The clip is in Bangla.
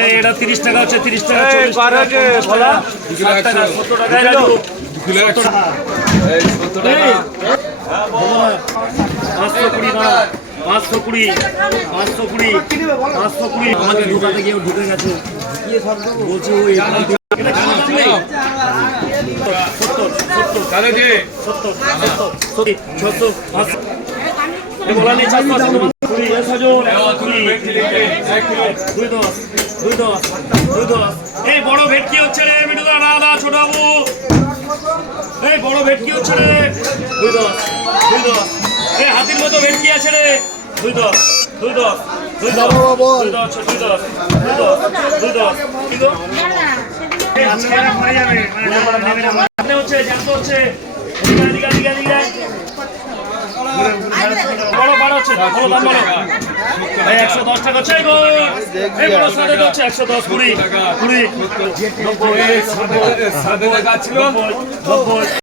এই এটা 30 টাকা হচ্ছে, 30 টাকা, 40 টাকা, 50 টাকা, 70 টাকায় রাজু। 70 টাকা। এই 70 টাকা। 520 না, 520, 520, 520। আমাকে ঢোকাতে গিয়ে ঢুকে গেছে। বলছি ওই 70, 70, তাহলে যে 70, 70, 70, 500। বলা নেই 400 তোমার। 20 সজন, 210। এই বড় ভেটকি হচ্ছে রে মিঠুদা, না ছোট বাবু। এই বড় ভেটকি হচ্ছে রে 210। এই হাতির মতো ভেটকি আছে রে 210। হচ্ছে জ্যান্ত হচ্ছে। বড় বার হচ্ছে, বড় দাম বলো। 110 টাকা হচ্ছে। এই বড় সাদে হচ্ছে 110, 20, 90, 90, 90।